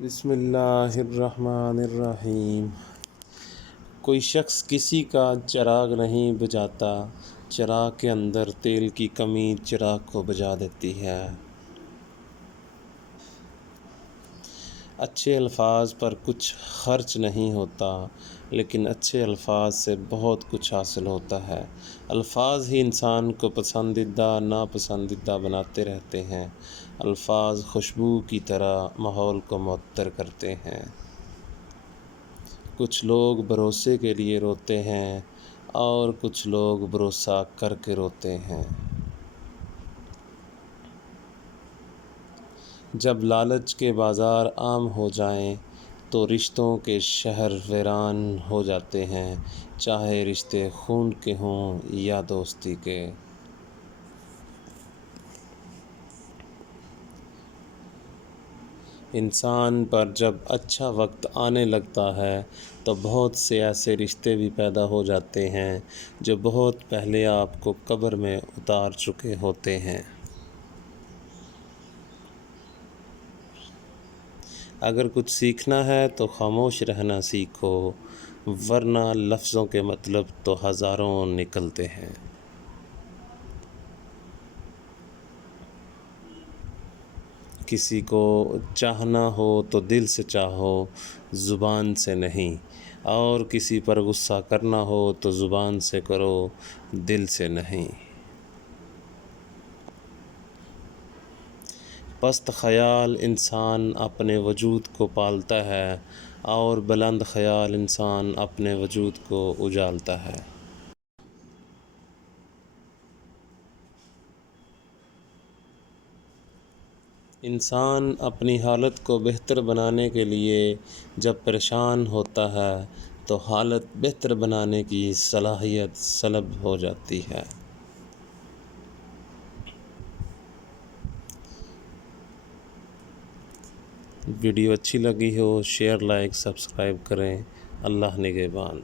بسم اللہ الرحمن الرحیم۔ کوئی شخص کسی کا چراغ نہیں بجھاتا، چراغ کے اندر تیل کی کمی چراغ کو بجھا دیتی ہے۔ اچھے الفاظ پر کچھ خرچ نہیں ہوتا، لیکن اچھے الفاظ سے بہت کچھ حاصل ہوتا ہے۔ الفاظ ہی انسان کو پسندیدہ ناپسندیدہ بناتے رہتے ہیں۔ الفاظ خوشبو کی طرح ماحول کو معطر کرتے ہیں۔ کچھ لوگ بھروسے کے لیے روتے ہیں اور کچھ لوگ بھروسہ کر کے روتے ہیں۔ جب لالچ کے بازار عام ہو جائیں تو رشتوں کے شہر ویران ہو جاتے ہیں، چاہے رشتے خون کے ہوں یا دوستی کے۔ انسان پر جب اچھا وقت آنے لگتا ہے تو بہت سے ایسے رشتے بھی پیدا ہو جاتے ہیں جو بہت پہلے آپ کو قبر میں اتار چکے ہوتے ہیں۔ اگر کچھ سیکھنا ہے تو خاموش رہنا سیکھو، ورنہ لفظوں کے مطلب تو ہزاروں نکلتے ہیں۔ کسی کو چاہنا ہو تو دل سے چاہو، زبان سے نہیں، اور کسی پر غصہ کرنا ہو تو زبان سے کرو، دل سے نہیں۔ پست خیال انسان اپنے وجود کو پالتا ہے اور بلند خیال انسان اپنے وجود کو اجالتا ہے۔ انسان اپنی حالت کو بہتر بنانے کے لیے جب پریشان ہوتا ہے تو حالت بہتر بنانے کی صلاحیت سلب ہو جاتی ہے۔ ویڈیو اچھی لگی ہو، شیئر، لائک، سبسکرائب کریں۔ اللہ نگہبان۔